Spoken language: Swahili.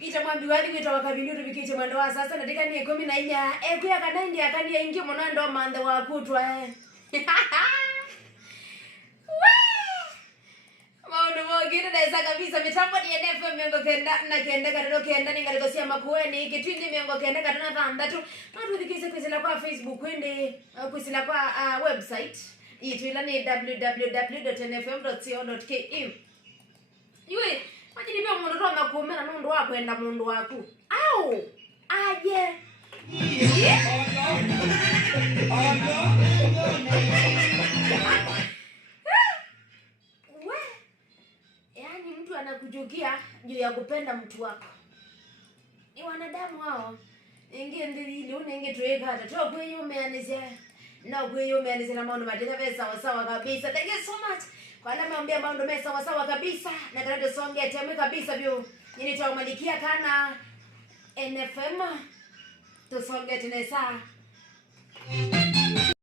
Kicha mwambi wali kwita wakabindu bikiche mwendo wa sasa natika ni 14 kuya kanandi akani aingie monando mande wa kutwa Maundu mogire neza kabisa mitambo ni NFM miongo kenda na kenda kadado kenda ni ngarigosia makueni kitwindi miongo kenda kadana thandatu matudhikise kwisila kwa Facebook wende kwisila kwa website itwila ni www.nfm.co.ke Yui majini bia mundu toa makumena mundu wako enda mundu waku au aje mtu anakuchukia juu ya kupenda mtu wako. Ni wanadamu hao. Ingie ndili unenge tuweka hata. Toa kwa hiyo umeanizia. Na kwa hiyo umeanizia na maono matenda pesa sawa kabisa. Thank you so much. Kwa alama ambia maono mesa sawa kabisa. Na karado songe teme kabisa vyo. Nini tuamalikia kana NFM. Tusonge tena saa.